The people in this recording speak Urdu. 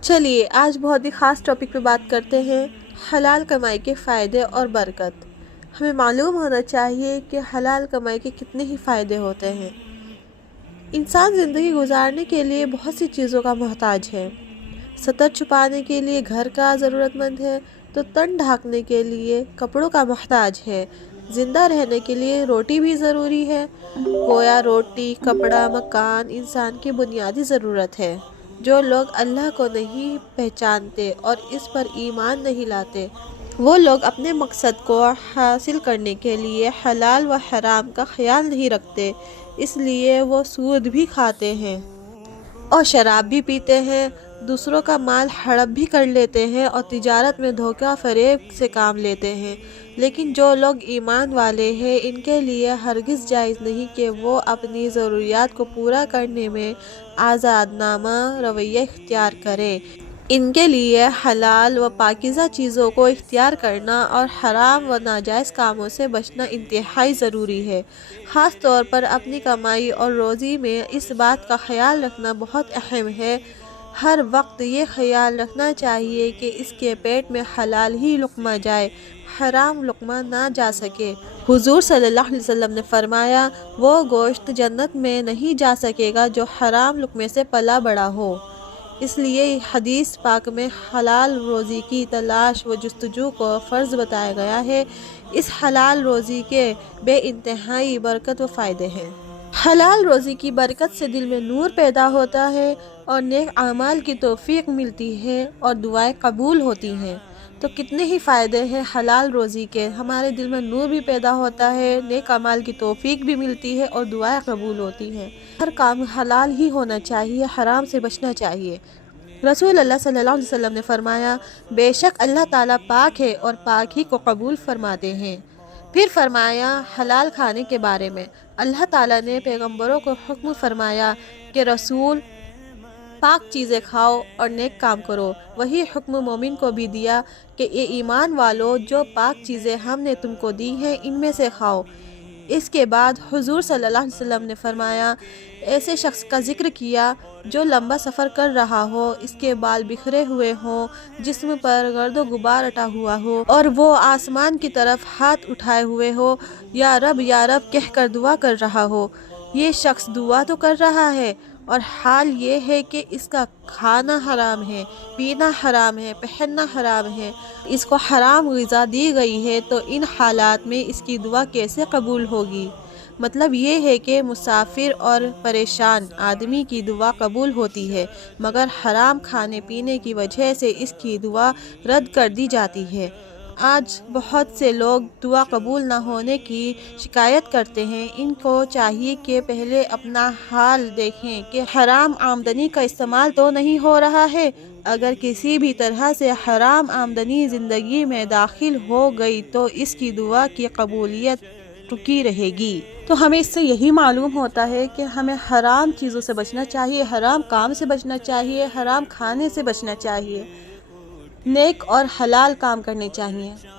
چلیے آج بہت ہی خاص ٹاپک پہ بات کرتے ہیں، حلال کمائی کے فائدے اور برکت۔ ہمیں معلوم ہونا چاہیے کہ حلال کمائی کے کتنے ہی فائدے ہوتے ہیں۔ انسان زندگی گزارنے کے لیے بہت سی چیزوں کا محتاج ہے۔ ستر چھپانے کے لیے گھر کا ضرورت مند ہے تو تن ڈھانکنے کے لیے کپڑوں کا محتاج ہے۔ زندہ رہنے کے لیے روٹی بھی ضروری ہے۔ گویا روٹی، کپڑا، مکان انسان کی بنیادی ضرورت ہے۔ جو لوگ اللہ کو نہیں پہچانتے اور اس پر ایمان نہیں لاتے، وہ لوگ اپنے مقصد کو حاصل کرنے کے لیے حلال و حرام کا خیال نہیں رکھتے، اس لیے وہ سود بھی کھاتے ہیں اور شراب بھی پیتے ہیں، دوسروں کا مال ہڑپ بھی کر لیتے ہیں اور تجارت میں دھوکہ فریب سے کام لیتے ہیں۔ لیکن جو لوگ ایمان والے ہیں، ان کے لیے ہرگز جائز نہیں کہ وہ اپنی ضروریات کو پورا کرنے میں آزادانہ رویہ اختیار کریں۔ ان کے لیے حلال و پاکیزہ چیزوں کو اختیار کرنا اور حرام و ناجائز کاموں سے بچنا انتہائی ضروری ہے۔ خاص طور پر اپنی کمائی اور روزی میں اس بات کا خیال رکھنا بہت اہم ہے۔ ہر وقت یہ خیال رکھنا چاہیے کہ اس کے پیٹ میں حلال ہی لقمہ جائے، حرام لقمہ نہ جا سکے۔ حضور صلی اللہ علیہ وسلم نے فرمایا، وہ گوشت جنت میں نہیں جا سکے گا جو حرام لقمے سے پلا بڑھا ہو۔ اس لیے حدیث پاک میں حلال روزی کی تلاش و جستجو کو فرض بتایا گیا ہے۔ اس حلال روزی کے بے انتہائی برکت و فائدے ہیں۔ حلال روزی کی برکت سے دل میں نور پیدا ہوتا ہے اور نیک اعمال کی توفیق ملتی ہے اور دعائیں قبول ہوتی ہیں۔ تو کتنے ہی فائدے ہیں حلال روزی کے۔ ہمارے دل میں نور بھی پیدا ہوتا ہے، نیک اعمال کی توفیق بھی ملتی ہے اور دعائیں قبول ہوتی ہیں۔ ہر کام حلال ہی ہونا چاہیے، حرام سے بچنا چاہیے۔ رسول اللہ صلی اللہ علیہ وسلم نے فرمایا، بے شک اللہ تعالیٰ پاک ہے اور پاک ہی کو قبول فرماتے ہیں۔ پھر فرمایا حلال کھانے کے بارے میں، اللہ تعالیٰ نے پیغمبروں کو حکم فرمایا کہ رسول پاک چیزیں کھاؤ اور نیک کام کرو۔ وہی حکم مومن کو بھی دیا کہ اے ایمان والو، جو پاک چیزیں ہم نے تم کو دی ہیں ان میں سے کھاؤ۔ اس کے بعد حضور صلی اللہ علیہ وسلم نے فرمایا، ایسے شخص کا ذکر کیا جو لمبا سفر کر رہا ہو، اس کے بال بکھرے ہوئے ہوں، جسم پر گرد و غبار اٹا ہوا ہو اور وہ آسمان کی طرف ہاتھ اٹھائے ہوئے ہو، یا رب یا رب کہہ کر دعا کر رہا ہو۔ یہ شخص دعا تو کر رہا ہے اور حال یہ ہے کہ اس کا کھانا حرام ہے، پینا حرام ہے، پہننا حرام ہے، اس کو حرام غذا دی گئی ہے، تو ان حالات میں اس کی دعا کیسے قبول ہوگی؟ مطلب یہ ہے کہ مسافر اور پریشان آدمی کی دعا قبول ہوتی ہے، مگر حرام کھانے پینے کی وجہ سے اس کی دعا رد کر دی جاتی ہے۔ آج بہت سے لوگ دعا قبول نہ ہونے کی شکایت کرتے ہیں۔ ان کو چاہیے کہ پہلے اپنا حال دیکھیں کہ حرام آمدنی کا استعمال تو نہیں ہو رہا ہے۔ اگر کسی بھی طرح سے حرام آمدنی زندگی میں داخل ہو گئی تو اس کی دعا کی قبولیت رکی رہے گی۔ تو ہمیں اس سے یہی معلوم ہوتا ہے کہ ہمیں حرام چیزوں سے بچنا چاہیے، حرام کام سے بچنا چاہیے، حرام کھانے سے بچنا چاہیے، نیک اور حلال کام کرنے چاہیے۔